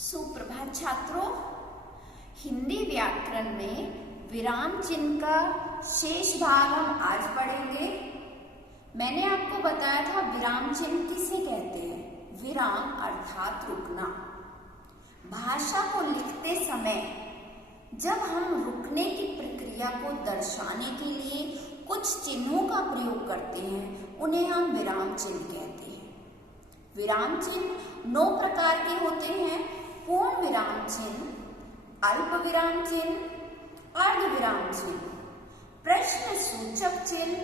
सुप्रभात छात्रों, हिंदी व्याकरण में विराम चिन्ह का शेष भाग हम आज पढ़ेंगे। मैंने आपको बताया था विराम चिन्ह किसे कहते हैं। विराम अर्थात रुकना। भाषा को लिखते समय जब हम रुकने की प्रक्रिया को दर्शाने के लिए कुछ चिन्हों का प्रयोग करते हैं, उन्हें हम विराम चिन्ह कहते हैं। विराम चिन्ह 9 प्रकार के होते हैं। पूर्ण विराम चिन्ह, अल्प विराम चिन्ह, अर्ध विराम चिन्ह, प्रश्न सूचक चिन्ह,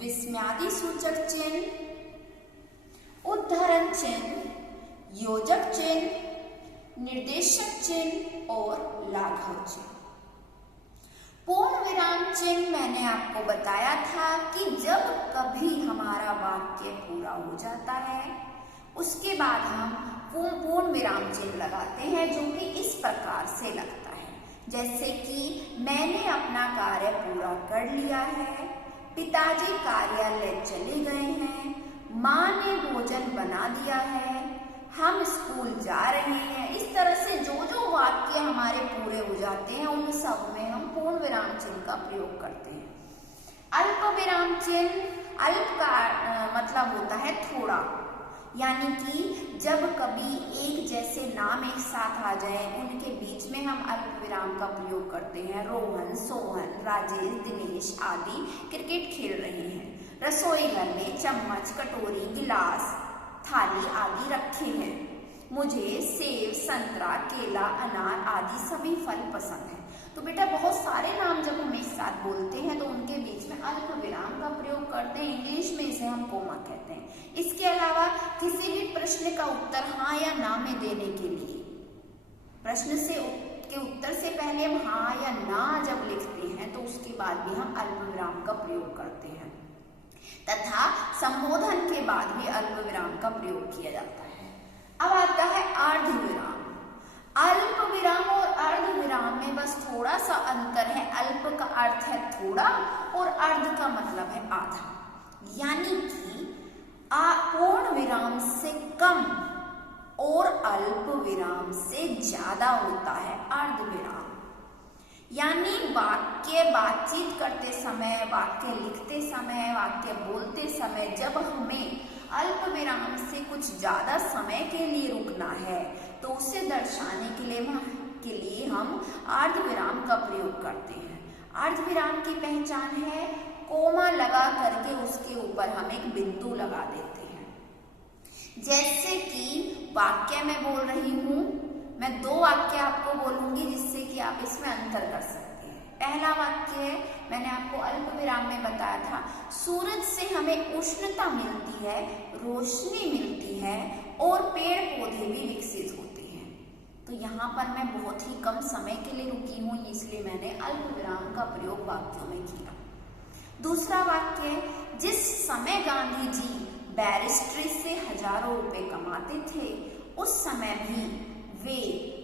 विस्मयादि सूचक चिन्ह, उद्धरण चिन्ह, योजक चिन्ह, निर्देशक चिन्ह और लाघव चिन्ह। पूर्ण विराम चिन्ह मैंने आपको बताया था कि जब कभी हमारा वाक्य पूरा हो जाता है, उसके बाद हम पूर्ण विराम चिन्ह लगाते हैं, जो कि इस प्रकार से लगता है, जैसे कि मैंने अपना कार्य पूरा कर लिया है, पिताजी कार्यालय चले गए हैं, माँ ने भोजन बना दिया है, हम स्कूल जा रहे हैं। इस तरह से जो वाक्य हमारे पूरे हो जाते हैं, उन सब में हम पूर्ण विराम चिन्ह का प्रयोग करते हैं। अल्प विराम चिन्ह, अल्प का मतलब होता है थोड़ा, यानी कि जब कभी एक जैसे नाम एक साथ आ जाए, उनके बीच में हम अल्प विराम का प्रयोग करते हैं। रोहन, सोहन, राजेश, दिनेश आदि क्रिकेट खेल रहे हैं। रसोई घर में चम्मच, कटोरी, गिलास, थाली आदि रखे हैं। मुझे सेब, संतरा, केला, अनार आदि सभी फल पसंद हैं। तो बेटा बहुत सारे नाम जब हम एक साथ बोलते हैं तो उनके बीच में अल्प विराम का प्रयोग करते हैं। इंग्लिश में इसे हम कोमा कहते हैं। इसके अलावा किसी भी प्रश्न का उत्तर हाँ या ना में देने के लिए प्रश्न के उत्तर से पहले हम हाँ या ना जब लिखते हैं, तो उसके बाद भी हम अल्प विराम का प्रयोग करते हैं, तथा संबोधन के बाद भी अल्प विराम का प्रयोग किया जाता है। अब आता है अर्ध विराम। अल्प विराम और अर्ध विराम में बस थोड़ा सा अंतर है। अल्प का अर्थ है थोड़ा और अर्ध का मतलब है आधा, यानी कि पूर्ण विराम से कम और अल्प विराम से ज्यादा होता है अर्ध विराम। यानी वाक्य बातचीत करते समय, वाक्य लिखते समय, वाक्य बोलते समय जब हमें अल्प विराम से कुछ ज्यादा समय के लिए रुकना है, तो उसे दर्शाने के लिए हम अर्ध विराम का प्रयोग करते हैं। अर्ध विराम की पहचान है कोमा लगा करके उसके ऊपर हम एक बिंदु लगा देते हैं। जैसे कि वाक्य मैं बोल रही हूँ, मैं 2 वाक्य आपको बोलूंगी जिससे कि आप इसमें अंतर कर सकते हैं। पहला वाक्य है, मैंने आपको अल्प विराम में बताया था, सूरज से हमें उष्णता मिलती है, रोशनी मिलती है और पेड़ पौधे भी विकसित होते हैं। तो यहाँ पर मैं बहुत ही कम समय के लिए रुकी हूँ, इसलिए मैंने अल्प विराम का प्रयोग वाक्यों में किया। दूसरा वाक्य, जिस समय गांधी जी बैरिस्ट्री से हजारों रुपए कमाते थे, उस समय भी वे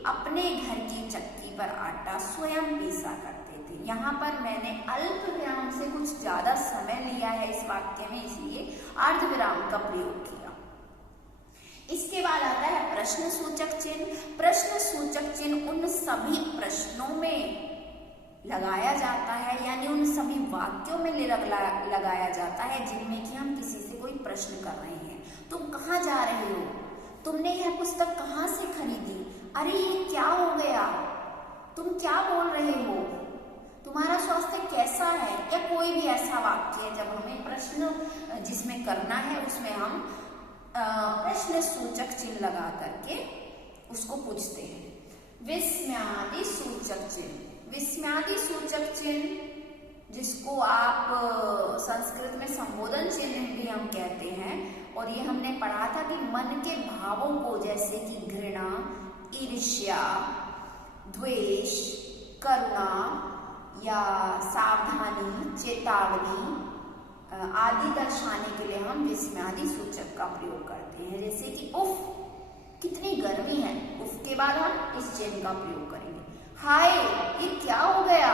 अपने घर की चक्की पर आटा स्वयं पीसा करते थे। यहाँ पर मैंने अल्प विराम से कुछ ज्यादा समय लिया है इस वाक्य में, इसलिए अर्ध विराम का प्रयोग किया। इसके बाद आता है प्रश्न सूचक चिन्ह। प्रश्न सूचक चिन्ह उन सभी प्रश्नों में लगाया जाता है, यानी उन सभी वाक्यों में लगाया जाता है जिनमें कि हम किसी से कोई प्रश्न कर रहे हैं। तुम कहाँ जा रहे हो? तुमने यह पुस्तक कहाँ से खरीदी? अरे ये क्या हो गया? तुम क्या बोल रहे हो? तुम्हारा स्वास्थ्य कैसा है? या कोई भी ऐसा वाक्य जब हमें प्रश्न जिसमें करना है, उसमें हम प्रश्न सूचक चिन्ह लगा करके उसको पूछते हैं। विस्मयादि सूचक चिन्ह। विस्मयादि सूचक चिन्ह, जिसको आप संस्कृत में संबोधन चिन्ह भी हम कहते हैं, और ये हमने पढ़ा था कि मन के भावों को, जैसे कि घृणा, ईर्ष्या, द्वेष, करुणा या सावधानी, चेतावनी आदि दर्शाने के लिए हम विस्मयादि सूचक का प्रयोग करते हैं। जैसे कि उफ कितनी गर्मी है, उफ के बाद हम इस चिन्ह का प्रयोग करेंगे। हाय ये क्या हो गया?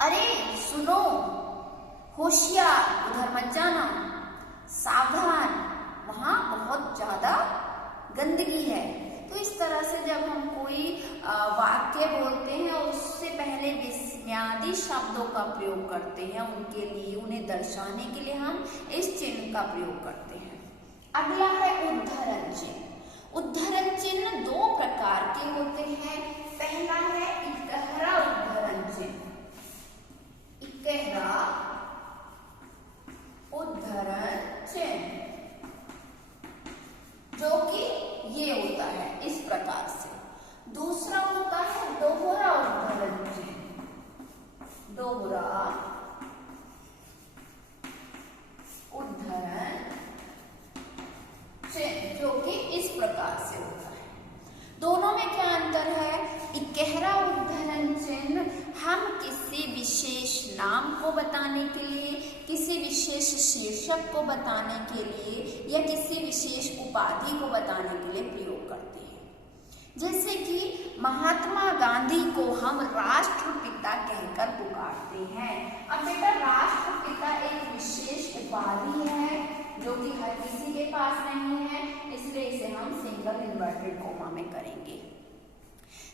अरे सुनो, होशियार उधर मत जाना, सावधान वहां बहुत ज्यादा गंदगी है। तो इस तरह से जब हम कोई वाक्य बोलते हैं उससे पहले बुनियादी शब्दों का प्रयोग करते हैं, उनके लिए, उन्हें दर्शाने के लिए हम इस चिन्ह का प्रयोग करते हैं। अगला है उद्धरण चिन्ह। उद्धरण चिन्ह दो प्रकार के होते हैं। पहला है इकहरा उद्धरण चिन्ह। इकहरा उद्धरण चिन्ह जो कि ये होता है इस प्रकार से। दूसरा होता है दोहरा उद्धरण चिन्ह। दोहरा उद्धरण चिन्ह जो कि इस प्रकार से होता है। दोनों में क्या अंतर है? इकहरा उद्धरण चिन्ह हम किसी विशेष नाम को बताने के लिए, किसी विशेष शीर्षक को बताने के लिए या किसी विशेष उपाधि को बताने के लिए प्रयोग करते हैं। जैसे कि महात्मा गांधी को हम राष्ट्रपिता कहकर पुकारते हैं। अब बेटा राष्ट्रपिता एक विशेष उपाधि है जो कि हर किसी के पास नहीं है, इसलिए इसे हम सिंगल इन्वर्टेड कोमा में करेंगे।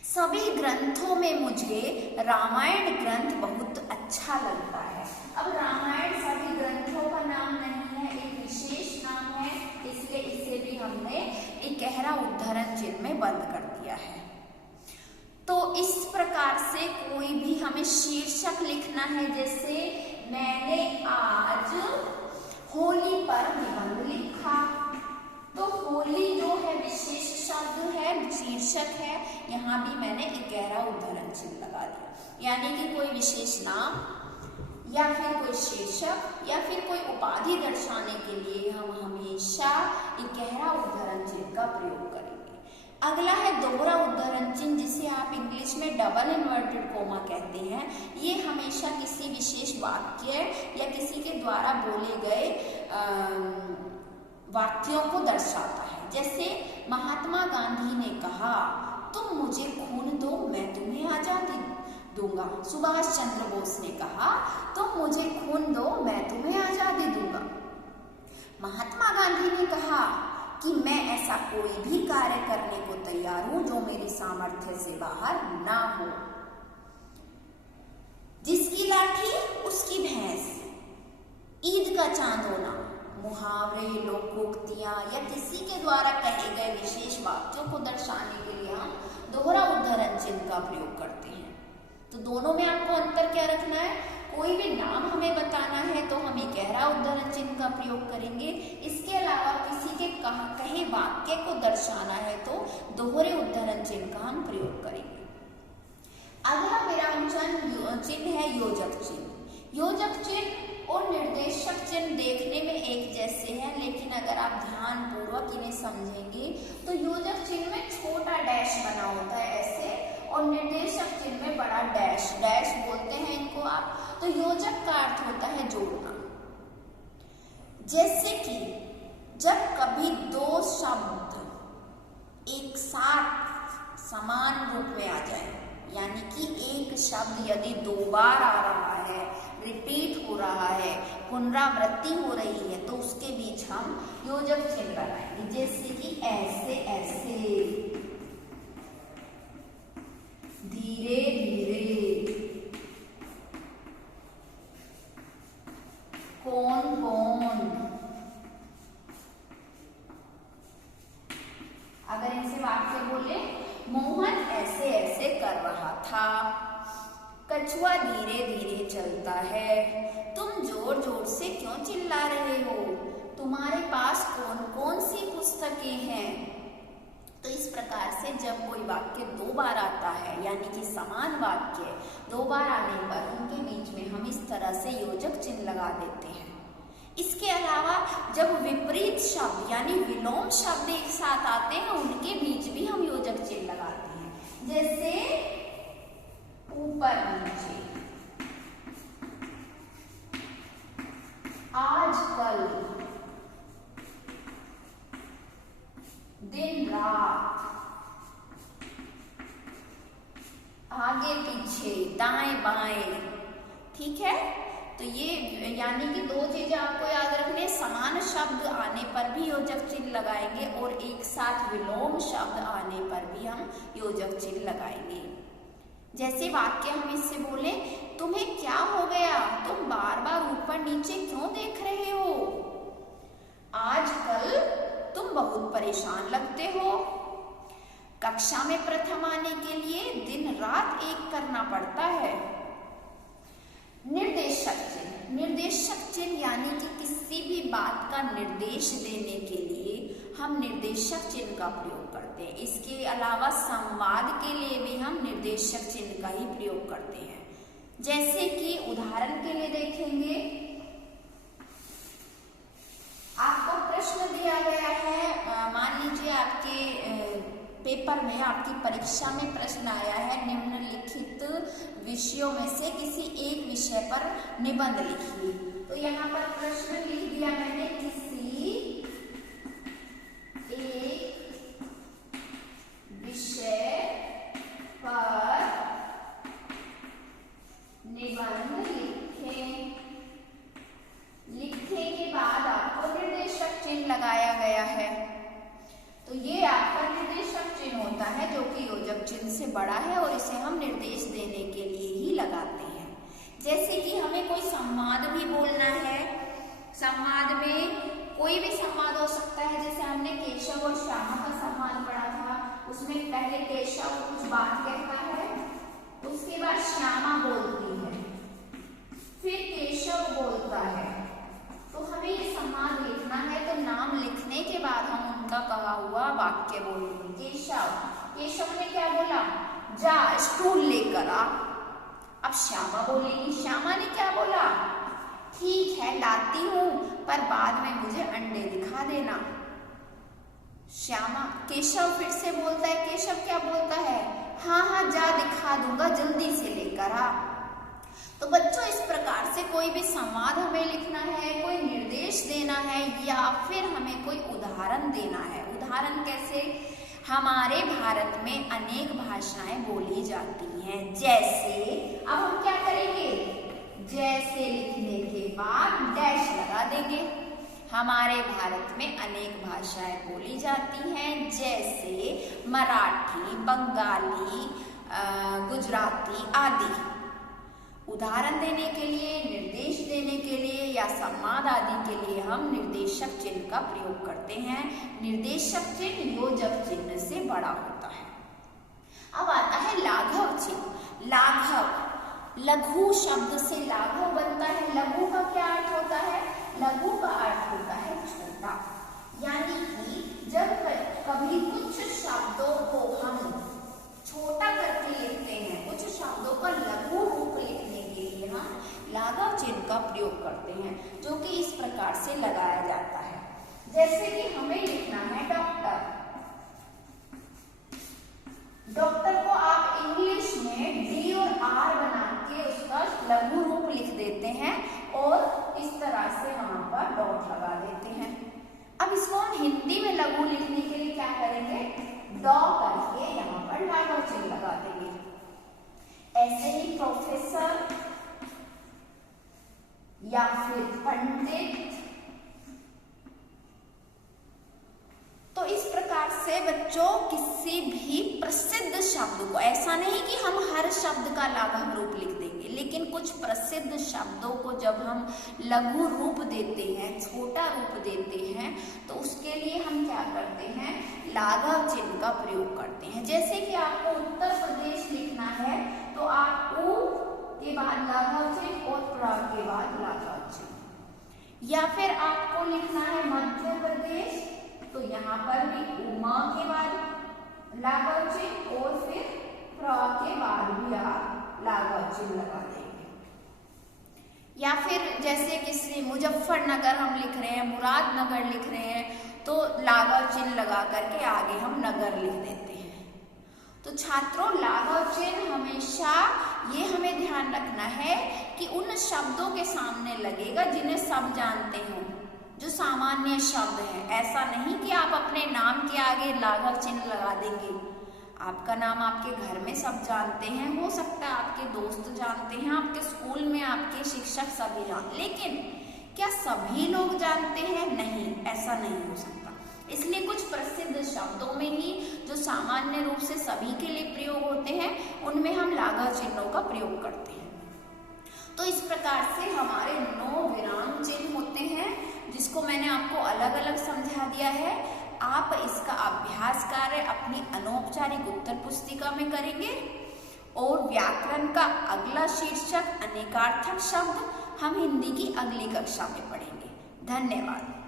सभी ग्रंथों में मुझे रामायण ग्रंथ बहुत अच्छा लगता है। अब रामायण सभी ग्रंथों का नाम नहीं है, एक विशेष नाम है, इसलिए इसे भी हमने इकहरा उद्धरण चिन्ह में बंद कर दिया है। तो इस प्रकार से कोई भी हमें शीर्षक लिखना है, जैसे मैंने आज होली पर निबंध लिखा, तो होली जो है विशेष शब्द है, शीर्षक है, यहाँ भी मैंने इकहरा उद्धरण चिन्ह लगा दिया। यानी कि कोई विशेष नाम या फिर कोई शीर्षक या फिर कोई उपाधि दर्शाने के लिए हम हमेशा इकहरा उद्धरण चिन्ह का प्रयोग करेंगे। अगला है दोहरा उद्धरण चिन्ह, जिसे आप इंग्लिश में डबल इन्वर्टेड कोमा कहते हैं। ये हमेशा किसी विशेष वाक्य या किसी के द्वारा बोले गए वाक्यों को दर्शाता है। जैसे महात्मा गांधी ने कहा, तुम मुझे खून दो मैं तुम्हें आजादी दूंगा। सुभाष चंद्र बोस ने कहा, तुम मुझे खून दो मैं तुम्हें आजादी दूंगा। महात्मा गांधी ने कहा कि मैं ऐसा कोई भी कार्य करने को तैयार हूं जो मेरी सामर्थ्य से बाहर ना हो। जिसकी लाठी उसकी भैंस, ईद का चांद होना, मुहावरे, लोकोक्तियां या किसी के द्वारा कहे गए विशेष वाक्यों को दर्शाने के लिए हम दोहरा उद्धरण चिन्ह का प्रयोग करते हैं। तो दोनों में आपको अंतर क्या रखना है? कोई भी नाम हमें बताना है तो हम इकहरा उद्धरण चिन्ह का प्रयोग करेंगे। इसके अलावा किसी के कहे वाक्य को दर्शाना है तो दोहरे उद्धरण चिन्ह का हम प्रयोग करेंगे। अगला विराम चिन्ह है योजक चिन्ह। योजक चिन्ह और निर्देशक चिन्ह देखने में एक जैसे हैं, लेकिन अगर आप ध्यान पूर्वक इन्हें समझेंगे तो योजक चिन्ह में छोटा डैश बना होता है ऐसे, और निर्देशक चिन्ह में बड़ा डैश, डैश बोलते हैं इनको आप। तो योजक का अर्थ होता है जोड़ना। जैसे कि जब कभी दो शब्द एक साथ समान रूप में आ जाए, यानी कि एक शब्द यदि दो बार आ रहा है, रिपीट हो रहा है, पुनरावृत्ति हो रही है, तो उसके बीच हम योजक चिन्ह लगाएंगे। जैसे कि ऐसे ऐसे, धीरे धीरे, कौन कौन। अगर इनसे वाक्य बोले, मोहन ऐसे ऐसे कर रहा था, कछुआ धीरे धीरे चलता है, तुम जोर जोर से क्यों चिल्ला रहे हो, तुम्हारे पास कौन कौन सी पुस्तकें हैं। तो इस प्रकार से जब कोई वाक्य दो बार आता है, यानी कि समान वाक्य दो बार आने पर उनके बीच में हम इस तरह से योजक चिन्ह लगा देते हैं। इसके अलावा जब विपरीत शब्द यानी विलोम शब्द एक साथ आते हैं, उनके बीच भी हम योजक चिन्ह लगाते हैं। जैसे ऊपर नीचे, आजकल, दिन रात, आगे पीछे, दाएं बाएं। ठीक है, तो ये यानी कि दो चीजें आपको याद रखने, समान शब्द आने पर भी योजक चिन्ह लगाएंगे और एक साथ विलोम शब्द आने पर भी हम योजक चिन्ह लगाएंगे। जैसे वाक्य हम इससे बोले, तुम्हें क्या हो गया, तुम बार बार ऊपर नीचे क्यों देख रहे हो, आजकल तुम बहुत परेशान लगते हो, कक्षा में प्रथम आने के लिए दिन रात एक करना पड़ता है। निर्देशक चिन्ह, निर्देशक चिन्ह यानी कि किसी भी बात का निर्देश देने के लिए हम निर्देशक चिन्ह का प्रयोग करते हैं। इसके अलावा संवाद के लिए भी हम निर्देशक चिन्ह का ही प्रयोग करते हैं। जैसे कि उदाहरण के लिए देखेंगे, आपको प्रश्न दिया गया है, मान लीजिए आपके पेपर में, आपकी परीक्षा में प्रश्न आया है, निम्नलिखित विषयों में से किसी एक विषय पर निबंध लिखिए। तो यहाँ पर प्रश्न लिख दिया मैंने, किसी एक विषय पर निबंध लिखें। लिखने के बाद आपको निर्देशक चिन्ह लगाया गया है। तो ये आपका निर्देशक चिन्ह होता है जो कि योजक चिन्ह से बड़ा है और इसे हम निर्देश देने के लिए ही लगाते हैं। जैसे कि हमें कोई संवाद भी बोलना है, संवाद में कोई भी संवाद हो सकता है। जैसे हमने केशव और श्यामा का संवाद पढ़ा था, उसमें पहले केशव कुछ बात कहता है, उसके बाद श्यामा बोलती है, फिर केशव बोलता है। तो हमें ये संवाद लिखना है, तो नाम लिखने के बाद हम उनका कहा हुआ वाक्य बोलेंगे। केशव ने क्या बोला, जा स्टूल लेकर आ। अब श्यामा बोलेगी, श्यामा ने क्या बोला, ठीक है लाती हूं, पर बाद में मुझे अंडे दिखा देना। श्यामा, केशव फिर से बोलता है, केशव क्या बोलता है, हाँ हाँ जा दिखा दूंगा, जल्दी से लेकर आ। तो बच्चों, इस प्रकार से कोई भी संवाद हमें लिखना है, कोई निर्देश देना है या फिर हमें कोई उदाहरण देना है। उदाहरण कैसे, हमारे भारत में अनेक भाषाएं बोली जाती हैं। जैसे, अब हम क्या करेंगे, जैसे लिखने के बाद डैश लगा देंगे। हमारे भारत में अनेक भाषाएं बोली जाती हैं, जैसे मराठी, बंगाली, गुजराती आदि। उदाहरण देने के लिए, निर्देश देने के लिए या संवाद आदि के लिए हम निर्देशक चिन्ह का प्रयोग करते हैं। निर्देशक चिन्ह योजक चिन्ह से बड़ा होता है। अब आता है लाघव चिन्ह। लाघव, लघु शब्द से लाघव बनता है। लघु का क्या अर्थ होता है, लघु का अर्थ होता है छोटा। यानी कि जब कभी कुछ शब्दों को हम छोटा करके लिखते हैं, कुछ शब्दों का लघु रूप लिखने के लिए हम लाघव चिन्ह का प्रयोग करते हैं, जो कि इस प्रकार से लगाया जाता है। जैसे कि हमें लिखना है डॉक्टर। डॉक्टर को आप इंग्लिश में डी और आर बना के उसका लघु रूप लिख देते हैं और इस तरह से वहां पर डॉट लगा देते हैं। अब इसको हम हिंदी में लघु लिखने के लिए क्या करेंगे, डॉ करके यहाँ पर लाघव चिन्ह लगा देंगे। ऐसे ही प्रोफेसर या फिर पंडित। तो इस प्रकार से बच्चों किसी भी प्रसिद्ध शब्द को, ऐसा नहीं कि हम हर शब्द का लाघव रूप लिख देंगे, लेकिन कुछ प्रसिद्ध शब्दों को जब हम लघु रूप देते हैं, छोटा रूप देते हैं, तो उसके लिए हम क्या करते हैं, लाघव चिन्ह का प्रयोग करते हैं। जैसे कि आपको उत्तर प्रदेश लिखना है तो आप उ के बाद लाघव चिन्ह और प्र के बाद लाघव चिन्ह। या फिर आपको लिखना है मध्य प्रदेश, तो यहाँ पर भी उमा के बाद लाघव चिन्ह और फिर प्र के बाद भी आप लाघव चिन्ह लगा देंगे। या फिर जैसे किसी मुजफ्फरनगर हम लिख रहे हैं, मुरादनगर लिख रहे हैं, तो लाघव चिन्ह लगा करके आगे हम नगर लिख देते हैं। तो छात्रों, लाघव चिन्ह हमेशा ये हमें ध्यान रखना है कि उन शब्दों के सामने लगेगा जिन्हें सब जानते हो, जो सामान्य शब्द है। ऐसा नहीं कि आप अपने नाम के आगे लाघव चिन्ह लगा देंगे। आपका नाम आपके घर में सब जानते हैं, हो सकता है आपके दोस्त जानते हैं, आपके स्कूल में आपके शिक्षक सभी जानते, लेकिन क्या सभी लोग जानते हैं? नहीं, ऐसा नहीं हो सकता। इसलिए कुछ प्रसिद्ध शब्दों में ही जो सामान्य रूप से सभी के लिए प्रयोग होते हैं, उनमें हम लाघव चिन्हों का प्रयोग करते हैं। तो इस प्रकार से हमारे 9 विराम चिन्ह होते हैं, जिसको मैंने आपको अलग अलग समझा दिया है। आप इसका अभ्यास कार्य अपनी अनौपचारिक उत्तर पुस्तिका में करेंगे और व्याकरण का अगला शीर्षक अनेकार्थक शब्द हम हिंदी की अगली कक्षा में पढ़ेंगे। धन्यवाद।